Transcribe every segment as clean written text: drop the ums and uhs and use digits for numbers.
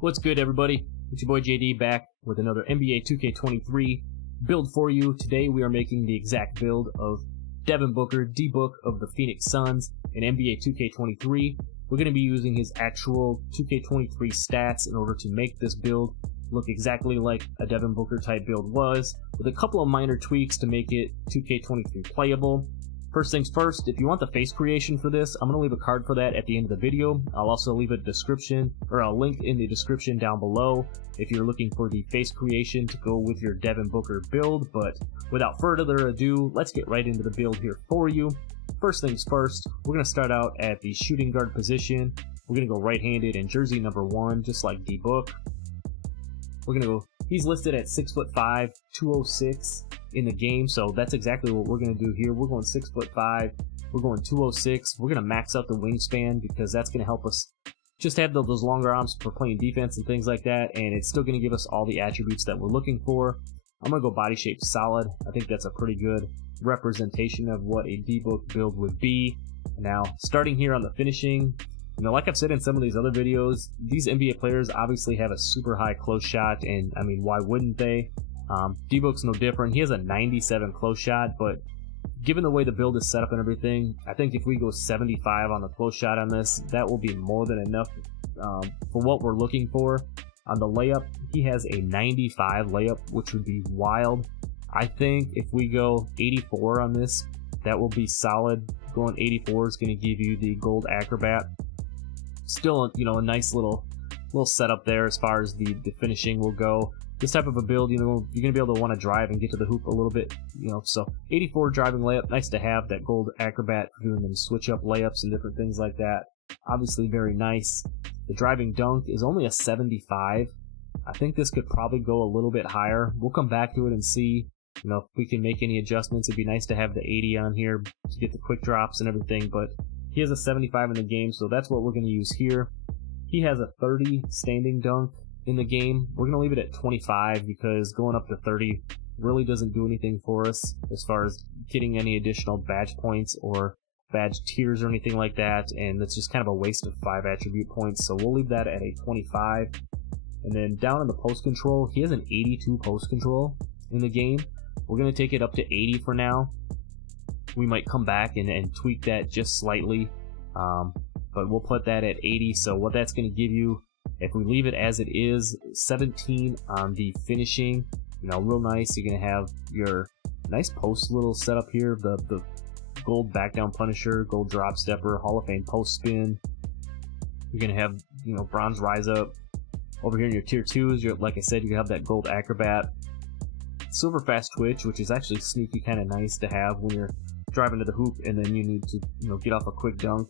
What's good, everybody? It's your boy JD back with another NBA 2K23 build for you. Today we are making the exact build of Devin Booker, D-Book of the Phoenix Suns in NBA 2K23. We're going to be using his actual 2K23 stats in order to make this build look exactly like a Devin Booker type build was, with a couple of minor tweaks to make it 2K23 playable. First things first, if you want the face creation for this, I'm going to leave a card for that at the end of the video. I'll also leave a link in the description down below if you're looking for the face creation to go with your Devin Booker build. But without further ado, let's get right into the build here for you. First things first, we're going to start out at the shooting guard position. We're going to go right-handed in jersey number 1, just like D-Book. We're going to go, he's listed at 6'5", 206 in the game, so that's exactly what we're going to do here. We're going 6'5", we're going 206. We're going to max out the wingspan because that's going to help us just have those longer arms for playing defense and things like that, and it's still going to give us all the attributes that we're looking for. I'm going to go body shape solid. I think that's a pretty good representation of what a D-Book build would be. Now, starting here on the finishing, like I've said in some of these other videos, these NBA players obviously have a super high close shot, and I mean, why wouldn't they? D-Book's no different. He has a 97 close shot, but given the way the build is set up and everything, I think if we go 75 on the close shot on this, that will be more than enough for what we're looking for. On the layup, he has a 95 layup, which would be wild. I think if we go 84 on this, that will be solid. Going 84 is going to give you the gold acrobat. Still, a nice little setup there as far as the finishing will go. This type of a build, you're going to be able to want to drive and get to the hoop a little bit, so 84 driving layup, nice to have that gold acrobat for doing them switch up layups and different things like that. Obviously very nice. The driving dunk is only a 75. I think this could probably go a little bit higher. We'll come back to it and see, if we can make any adjustments. It'd be nice to have the 80 on here to get the quick drops and everything, but he has a 75 in the game, so that's what we're going to use here. He has a 30 standing dunk in the game. We're going to leave it at 25 because going up to 30 really doesn't do anything for us as far as getting any additional badge points or badge tiers or anything like that, and it's just kind of a waste of 5 attribute points, so we'll leave that at a 25. And then down in the post control, he has an 82 post control in the game. We're going to take it up to 80 for now. We might come back and tweak that just slightly, but we'll put that at 80. So what that's going to give you, if we leave it as it is, 17 on the finishing, real nice. You're going to have your nice post little setup here, the gold back down punisher, gold drop stepper, Hall of Fame post spin. You're going to have, bronze rise up. Over here in your tier 2s, like I said, you have that gold acrobat. Silver fast twitch, which is actually sneaky kind of nice to have when you're driving to the hoop and then you need to, get off a quick dunk.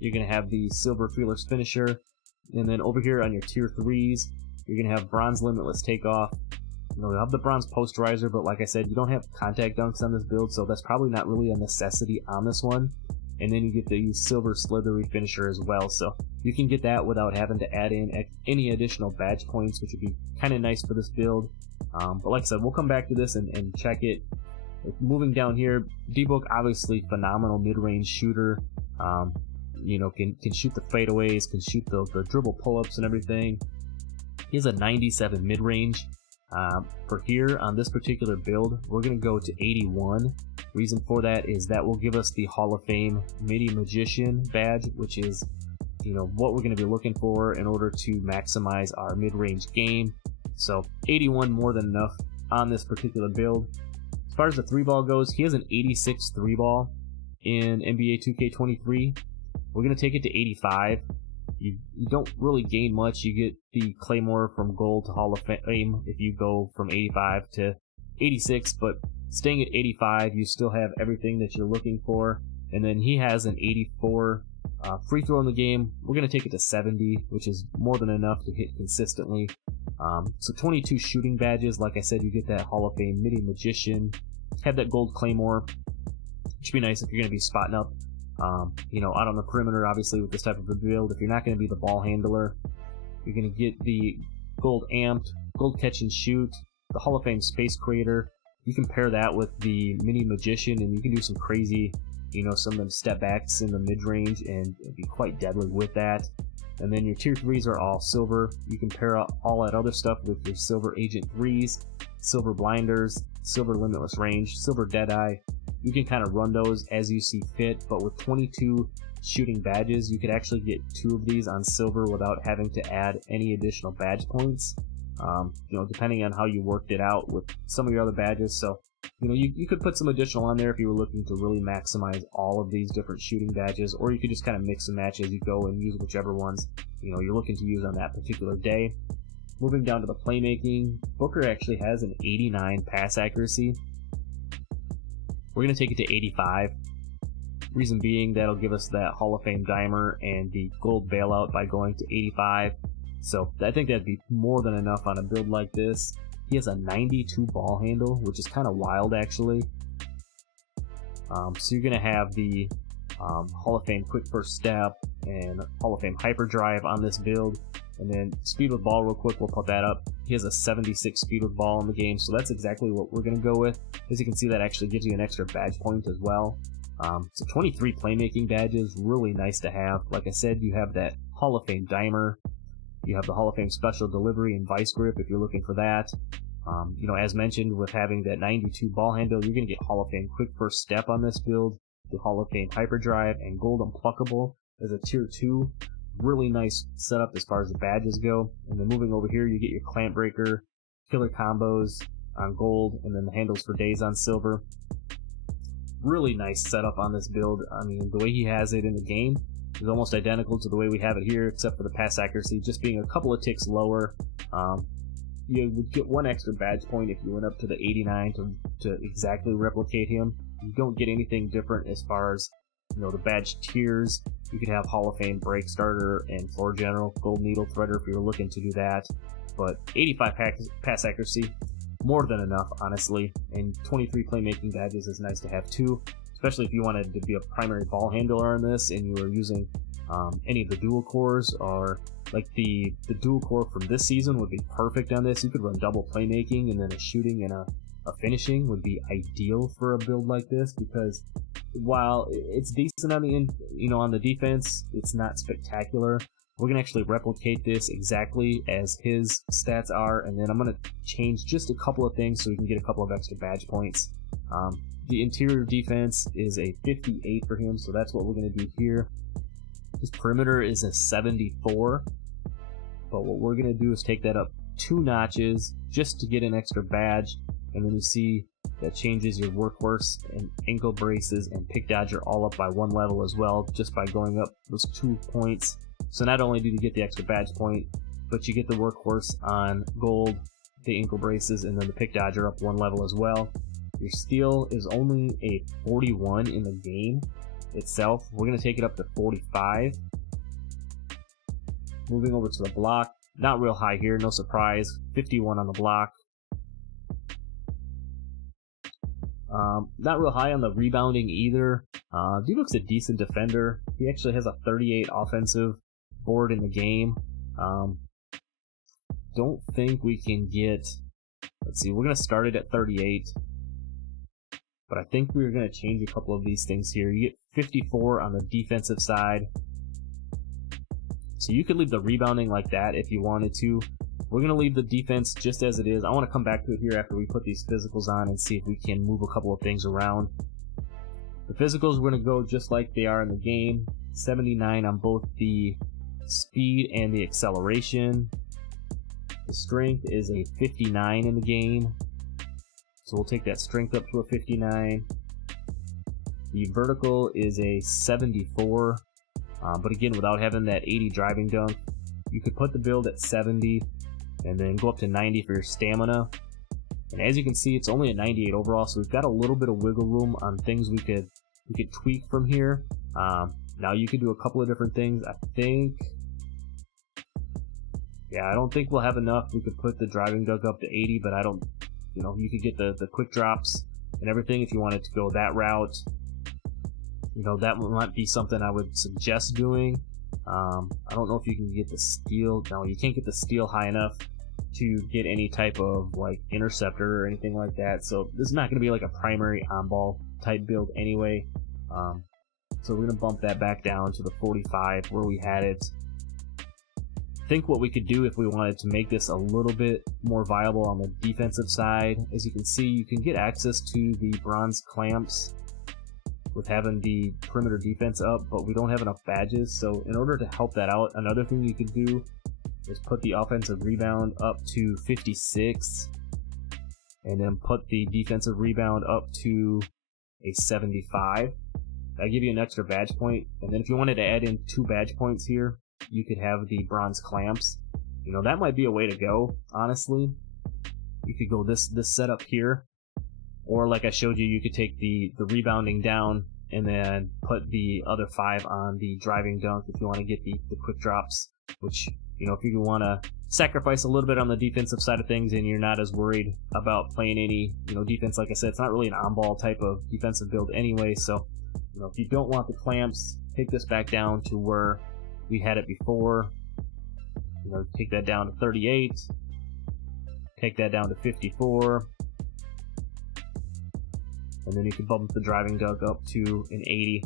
You're going to have the silver fearless finisher. And then over here on your tier 3s, you're going to have bronze limitless takeoff. You'll have the bronze post riser, but like I said, you don't have contact dunks on this build, so that's probably not really a necessity on this one. And then you get the silver slithery finisher as well, so you can get that without having to add in any additional badge points, which would be kind of nice for this build. But like I said, we'll come back to this and check it. Moving down here, D-Book, obviously phenomenal mid-range shooter. Can shoot the fadeaways, can shoot the dribble pull-ups and everything. He has a 97 mid-range. For here on this particular build, we're going to go to 81. Reason for that is that will give us the Hall of Fame Midi Magician badge, which is what we're going to be looking for in order to maximize our mid-range game. So 81 more than enough on this particular build. As far as the 3-ball goes, he has an 86 3-ball in NBA 2K23. We're going to take it to 85. You don't really gain much. You get the Claymore from Gold to Hall of Fame if you go from 85 to 86, but staying at 85, you still have everything that you're looking for. And then he has an 84 free throw in the game. We're going to take it to 70, which is more than enough to hit consistently. So 22 shooting badges. Like I said, you get that Hall of Fame Midi Magician. Have that Gold Claymore, which would be nice if you're going to be spotting up out on the perimeter, obviously, with this type of a build. If you're not going to be the ball handler, you're going to get the gold amped, gold catch and shoot, the Hall of Fame Space Creator. You can pair that with the Mini Magician, and you can do some crazy, some of them step backs in the mid-range and be quite deadly with that. And then your tier 3s are all silver. You can pair up all that other stuff with your silver agent 3s, silver blinders, silver limitless range, silver deadeye. You can kind of run those as you see fit, but with 22 shooting badges, you could actually get 2 of these on silver without having to add any additional badge points. Depending on how you worked it out with some of your other badges. So, you could put some additional on there if you were looking to really maximize all of these different shooting badges, or you could just kind of mix and match as you go and use whichever ones, you're looking to use on that particular day. Moving down to the playmaking, Booker actually has an 89 pass accuracy. We're going to take it to 85. Reason being, that'll give us that Hall of Fame dimer and the gold bailout by going to 85. So I think that'd be more than enough on a build like this. He has a 92 ball handle, which is kind of wild actually. So you're going to have the Hall of Fame quick first step and Hall of Fame hyperdrive on this build. And then speed with ball real quick, we'll put that up. He has a 76 speed with ball in the game, so that's exactly what we're going to go with. As you can see, that actually gives you an extra badge point as well. So 23 playmaking badges, really nice to have. Like I said, you have that Hall of Fame dimer. You have the Hall of Fame special delivery and vice grip if you're looking for that. As mentioned, with having that 92 ball handle, you're going to get Hall of Fame quick first step on this build, the Hall of Fame hyperdrive, and gold unpluckable as a tier 2. Really nice setup as far as the badges go. And then moving over here, you get your clamp breaker, killer combos on gold, and then the handles for days on silver. Really nice setup on this build. I mean, the way he has it in the game is almost identical to the way we have it here, except for the pass accuracy just being a couple of ticks lower. You would get 1 extra badge point if you went up to the 89 to exactly replicate him. You don't get anything different as far as the badge tiers. You could have Hall of Fame break starter and floor general, gold needle threader if you're looking to do that. But 85 pass accuracy, more than enough, honestly. And 23 playmaking badges is nice to have too, especially if you wanted to be a primary ball handler on this and you were using any of the dual cores, or like the dual core from this season would be perfect on this. You could run double playmaking, and then a shooting and a finishing would be ideal for a build like this, because while it's decent on the on the defense, it's not spectacular. We're gonna actually replicate this exactly as his stats are, and then I'm gonna change just a couple of things so we can get a couple of extra badge points. The interior defense is a 58 for him, so that's what we're gonna do here. His perimeter is a 74, but what we're gonna do is take that up 2 notches just to get an extra badge. And then you see that changes your workhorse and ankle braces and pick dodger all up by 1 level as well, just by going up those 2 points. So not only do you get the extra badge point, but you get the workhorse on gold, the ankle braces, and then the pick dodger up 1 level as well. Your steal is only a 41 in the game itself. We're going to take it up to 45. Moving over to the block, not real high here, no surprise, 51 on the block. Not real high on the rebounding either. D-Book's a decent defender. He actually has a 38 offensive board in the game. Don't think we can get, let's see, we're going to start it at 38. But I think we're going to change a couple of these things here. You get 54 on the defensive side. So you could leave the rebounding like that if you wanted to. We're going to leave the defense just as it is. I want to come back to it here after we put these physicals on and see if we can move a couple of things around. The physicals, we're going to go just like they are in the game. 79 on both the speed and the acceleration. The strength is a 59 in the game. So we'll take that strength up to a 59. The vertical is a 74. But again, without having that 80 driving dunk, you could put the build at 70 and then go up to 90 for your stamina. And as you can see, it's only a 98 overall, so we've got a little bit of wiggle room on things we could tweak from here. Now you could do a couple of different things. I don't think we'll have enough. We could put the driving dunk up to 80, but I don't, you could get the quick drops and everything if you wanted to go that route. That might be something I would suggest doing. I don't know if you can get the steal. No, you can't get the steal high enough to get any type of like interceptor or anything like that. So this is not going to be like a primary on-ball type build anyway. So we're going to bump that back down to the 45 where we had it. think what we could do if we wanted to make this a little bit more viable on the defensive side, as you can see, you can get access to the bronze clamps with having the perimeter defense up, but we don't have enough badges. So in order to help that out, another thing you could do is put the offensive rebound up to 56, and then put the defensive rebound up to a 75. That'll give you an extra badge point. And then if you wanted to add in 2 badge points here, you could have the bronze clamps. You know, that might be a way to go, honestly. You could go this setup here, or like I showed you, you could take the rebounding down and then put the other 5 on the driving dunk if you want to get the quick drops, which, you know, if you want to sacrifice a little bit on the defensive side of things and you're not as worried about playing any, you know, defense. Like I said, it's not really an on-ball type of defensive build anyway, so, you know, if you don't want the clamps, take this back down to where we had it before. You know, take that down to 38, take that down to 54, and then you can bump the driving dunk up to an 80.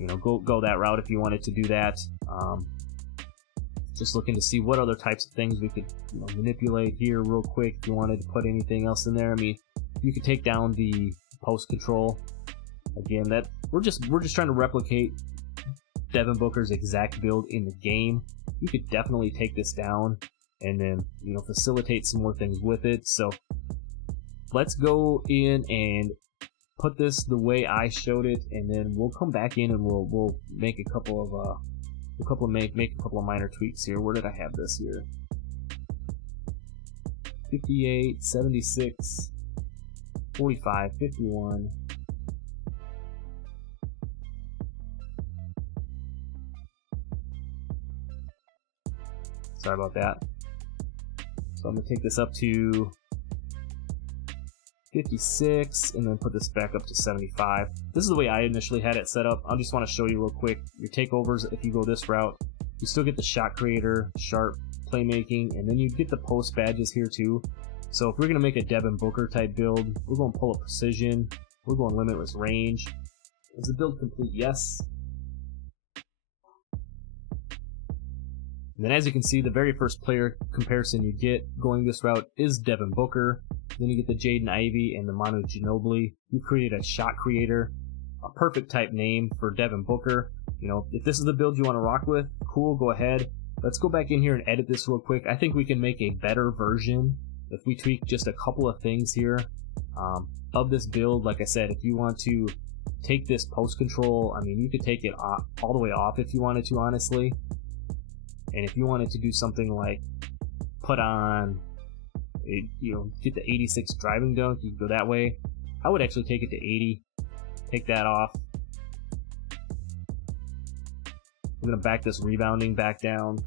You know, go that route if you wanted to do that. Just looking to see what other types of things we could, you know, manipulate here real quick. If you wanted to put anything else in there, I mean, you could take down the post control. Again, that we're just trying to replicate Devin Booker's exact build in the game. You could definitely take this down and then, you know, facilitate some more things with it. So let's go in and put this the way I showed it, and then we'll come back in and we'll make a couple of make a couple of minor tweaks here. Where did I have this here? 58, 76, 45, 51. Sorry about that. So I'm going to take this up to 56 and then put this back up to 75. This is the way I initially had it set up. I just want to show you real quick your takeovers. If you go this route, you still get the shot creator, sharp, playmaking, and then you get the post badges here too. So if we're going to make a Devin Booker type build, we're going to pull a precision, we're going limitless range. Is the build complete? Yes. And then as you can see, the very first player comparison you get going this route is Devin Booker. Then you get the Jaden Ivey and the Manu Ginobili. You create a shot creator, a perfect type name for Devin Booker. You know, if this is the build you want to rock with, cool, go ahead. Let's go back in here and edit this real quick. I think we can make a better version if we tweak just a couple of things here of this build. Like I said, if you want to take this post control, I mean, you could take it off, all the way off if you wanted to, honestly. And if you wanted to do something like put on, you know, get the 86 driving dunk, you could go that way. I would actually take it to 80, take that off. I'm going to back this rebounding back down.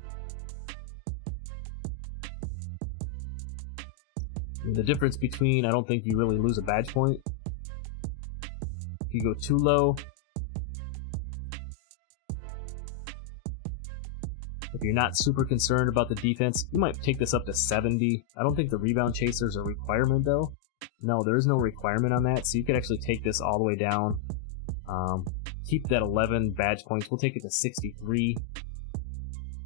And the difference between, I don't think you really lose a badge point. If you go too low, if you're not super concerned about the defense, you might take this up to 70. I don't think the rebound chaser is a requirement though. No, there is no requirement on that, so you could actually take this all the way down. Keep that 11 badge points. We'll take it to 63.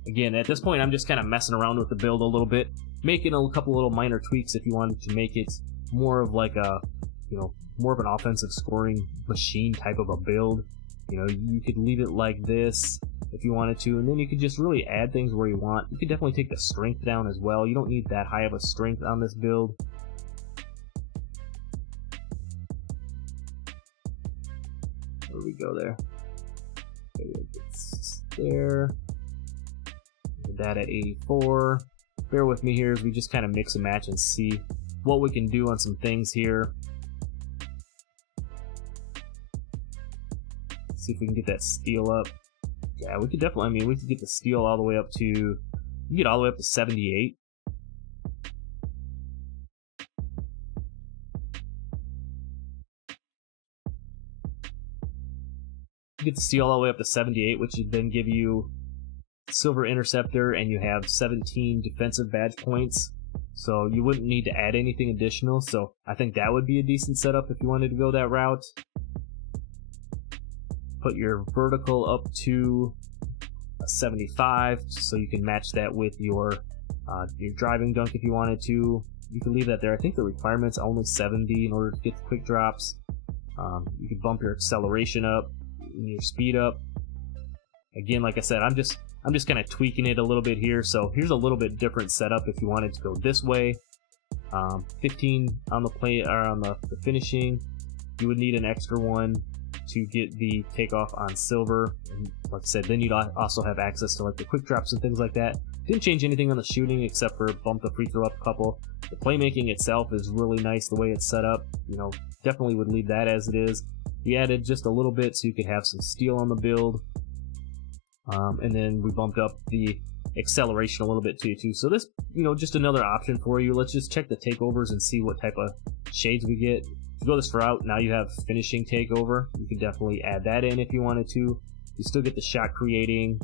Again, at this point, I'm just kind of messing around with the build a little bit, making a couple little minor tweaks if you wanted to make it more of like a, you know, more of an offensive scoring machine type of a build. You know, you could leave it like this if you wanted to, and then you could just really add things where you want. You could definitely take the strength down as well. You don't need that high of a strength on this build. Where we go there? Okay, it's there. Put that at 84. Bear with me here as we just kind of mix and match and see what we can do on some things here. See if we can get that steal up. Yeah, we could definitely, I mean, we could get the steal all the way up to, you can get all the way up to 78. You get the steal all the way up to 78, which would then give you silver interceptor, and you have 17 defensive badge points. So you wouldn't need to add anything additional. So I think that would be a decent setup if you wanted to go that route. Put your vertical up to a 75, so you can match that with your driving dunk if you wanted to. You can leave that there. I think the requirement's only 70 in order to get the quick drops. You can bump your acceleration up and your speed up. Again, like I said, I'm just kind of tweaking it a little bit here. So here's a little bit different setup if you wanted to go this way. 15 on the play or on the finishing. You would need an extra one to get the takeoff on silver. And like I said, then you'd also have access to like the quick drops and things like that. Didn't change anything on the shooting except for bump the free throw up a couple. The playmaking itself is really nice the way it's set up. You know, definitely would leave that as it is. We added just a little bit so you could have some steal on the build. And then we bumped up the acceleration a little bit too. So this, you know, just another option for you. Let's just check the takeovers and see what type of shades we get. If you go this route, now you have finishing takeover. You can definitely add that in if you wanted to. You still get the shot creating,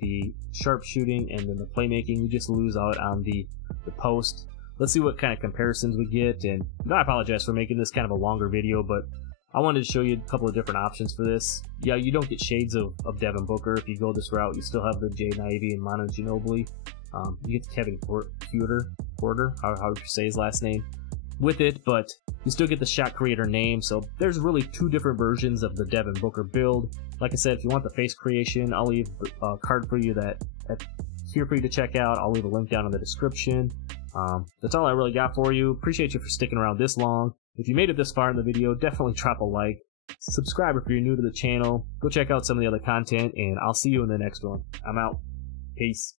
the sharpshooting, and then the playmaking. You just lose out on the post. Let's see what kind of comparisons we get. And I apologize for making this kind of a longer video, but I wanted to show you a couple of different options for this. Yeah, you don't get shades of Devin Booker if you go this route. You still have the Jay Ivey and Manu Ginobili. You get Kevin Porter, how would you say his last name, with it, but you still get the shot creator name. So there's really two different versions of the Devin Booker build. Like I said, if you want the face creation, I'll leave a card for you here for you to check out. I'll leave a link down in the description. That's all I really got for you. Appreciate you for sticking around this long. If you made it this far in the video, definitely drop a like. Subscribe if you're new to the channel. Go check out some of the other content, and I'll see you in the next one. I'm out. Peace.